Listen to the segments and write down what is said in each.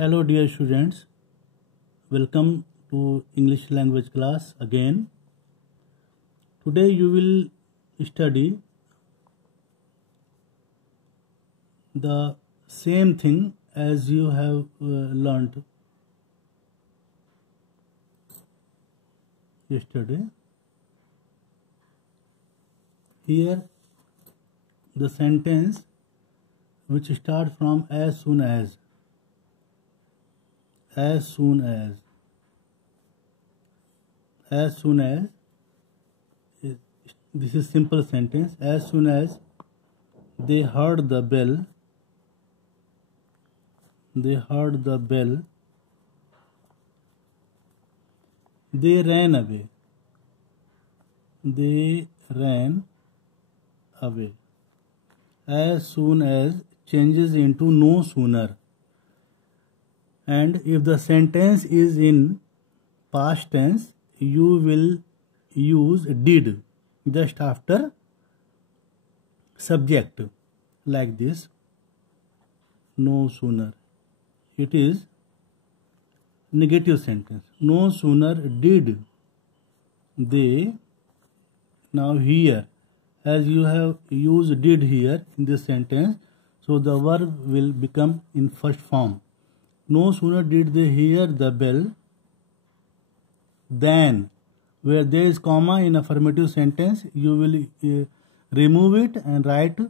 Hello dear students, welcome to English language class again. Today you will study the same thing as you have learnt yesterday. Here the sentence which starts from as soon as this is simple sentence. As soon as they heard the bell, they ran away. As soon as changes into no sooner. And if the sentence is in past tense, you will use did just after subject, like this. No sooner. It is negative sentence. No sooner did they. Now here, as you have used did here in this sentence, so the verb will become in first form. No sooner did they hear the bell than, where there is comma in affirmative sentence, you will remove it and write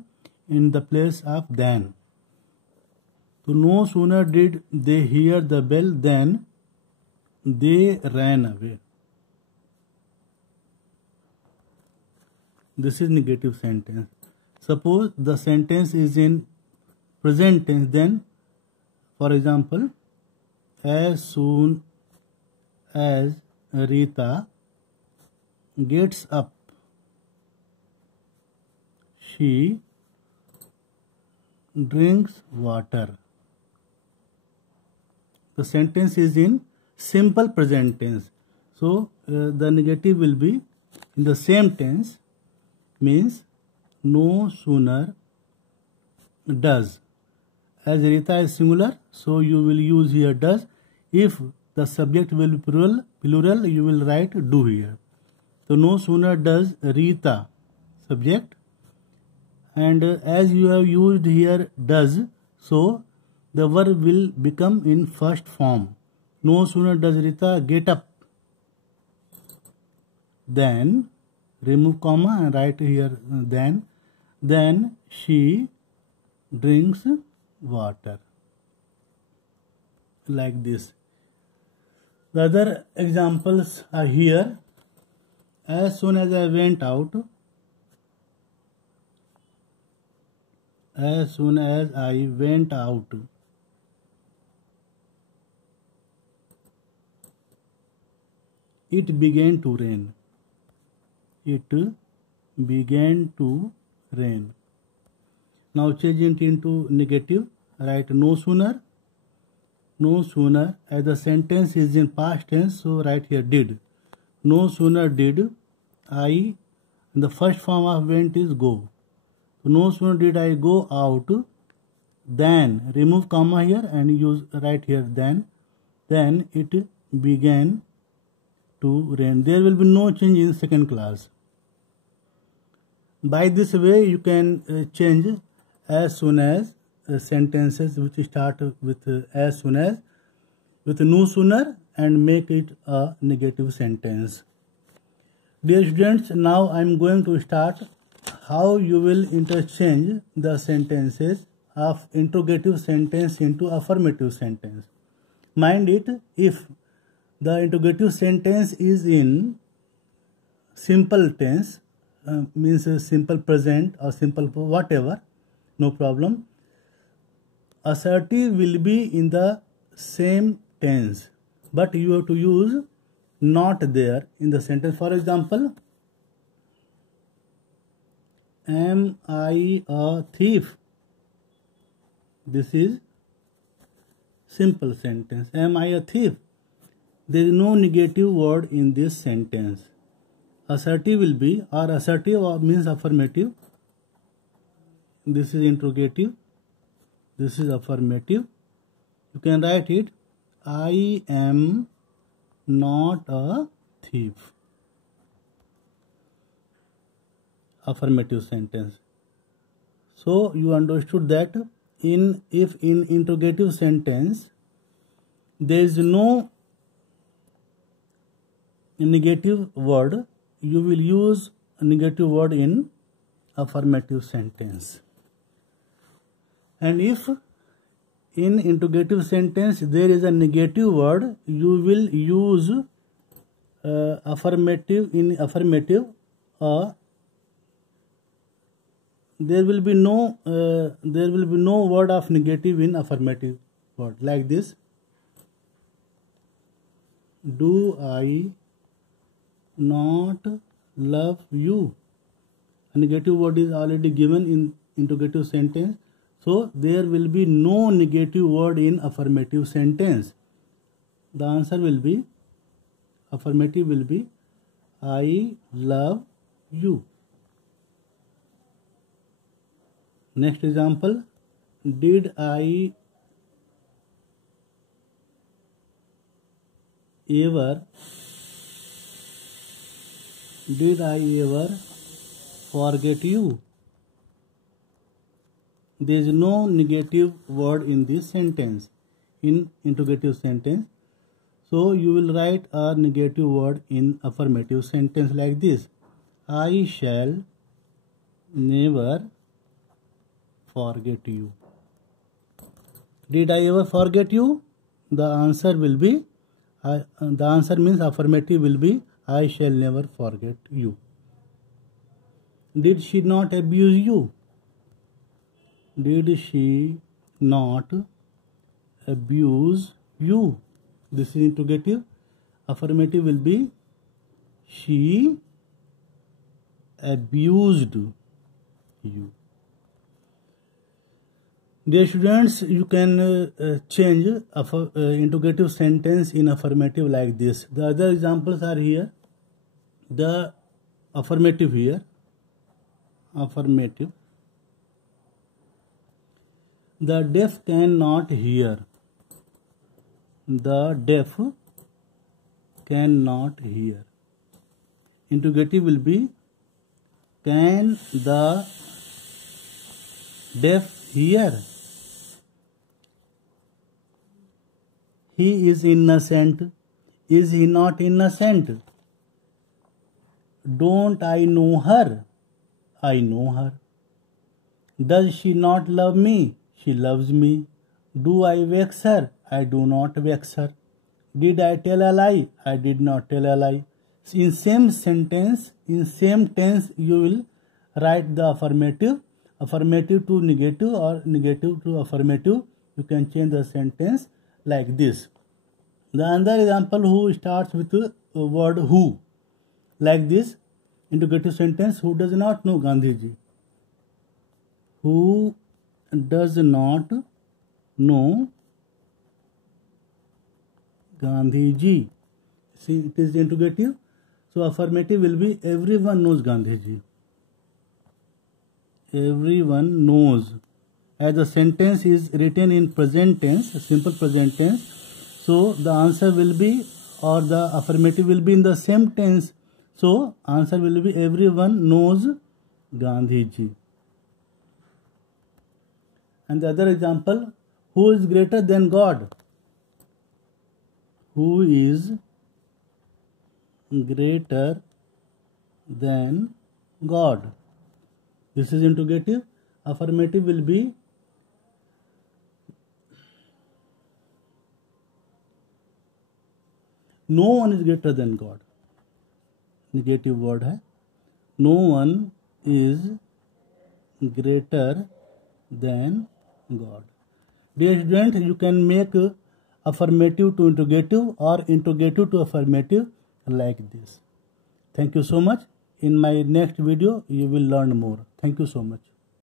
in the place of than. So no sooner did they hear the bell than they ran away. This is negative sentence. Suppose the sentence is in present tense, then for example, as soon as Rita gets up, she drinks water. The sentence is in simple present tense. So the negative will be in the same tense, means no sooner does. As Rita is singular, so you will use here does. If the subject will be plural, you will write do here. So no sooner does Rita, subject, and as you have used here does, so the verb will become in first form. No sooner does Rita get up, then remove comma and write here then she drinks water, like this. The other examples are here. As soon as I went out, it began to rain. Now change it into negative. Write no sooner. As the sentence is in past tense, so write here did. No sooner did I. The first form of went is go. So no sooner did I go out than, remove comma here and write here then it began to rain. There will be no change in second class. By this way, you can change as soon as sentences which start with as soon as with no sooner and make it a negative sentence. Dear students, now I am going to start how you will interchange the sentences of interrogative sentence into affirmative sentence. Mind it, if the interrogative sentence is in simple tense, means simple present or simple whatever, no problem. Assertive will be in the same tense, but you have to use not there in the sentence. For example, am I a thief? This is simple sentence. Am I a thief? There is no negative word in this sentence. Assertive will be, or assertive means affirmative. This is interrogative. This is affirmative. You can write it, I am not a thief. Affirmative sentence. So you understood that if in interrogative sentence there is no negative word, you will use a negative word in affirmative sentence. And if in interrogative sentence there is a negative word, you will use affirmative in affirmative. There will be no word of negative in affirmative word, like this. Do I not love you? A negative word is already given in interrogative sentence, so there will be no negative word in affirmative sentence. The answer will be, affirmative will be, I love you. Next example, did I ever forget you? There is no negative word in this sentence, in interrogative sentence. So you will write a negative word in affirmative sentence like this, I shall never forget you. Did I ever forget you? The answer will be, the answer means affirmative will be, I shall never forget you. Did she not abuse you? Did she not abuse you? This is interrogative. Affirmative will be, she abused you. Dear students, you can change interrogative sentence in affirmative like this. The other examples are here. The affirmative here. Affirmative. The deaf cannot hear. The deaf cannot hear. Interrogative will be, can the deaf hear? He is innocent. Is he not innocent? Don't I know her? I know her. Does she not love me? She loves me. Do I vex her? I do not vex her. Did I tell a lie? I did not tell a lie. In same sentence, in same tense, you will write the affirmative to negative or negative to affirmative. You can change the sentence like this. The other example, who starts with the word who, like this. Interrogative sentence, who does not know Gandhiji? Who does not know Gandhiji? See, it is interrogative. So affirmative will be, everyone knows Gandhiji. Everyone knows. As the sentence is written in present tense, simple present tense, so the answer will be, or the affirmative will be in the same tense. So answer will be, everyone knows Gandhiji. And the other example, who is greater than God? Who is greater than God? This is interrogative. Affirmative will be, no one is greater than God. Negative word है. No one is greater than God. Dear students, you can make affirmative to interrogative or interrogative to affirmative like this. Thank you so much. In my next video, you will learn more. Thank you so much.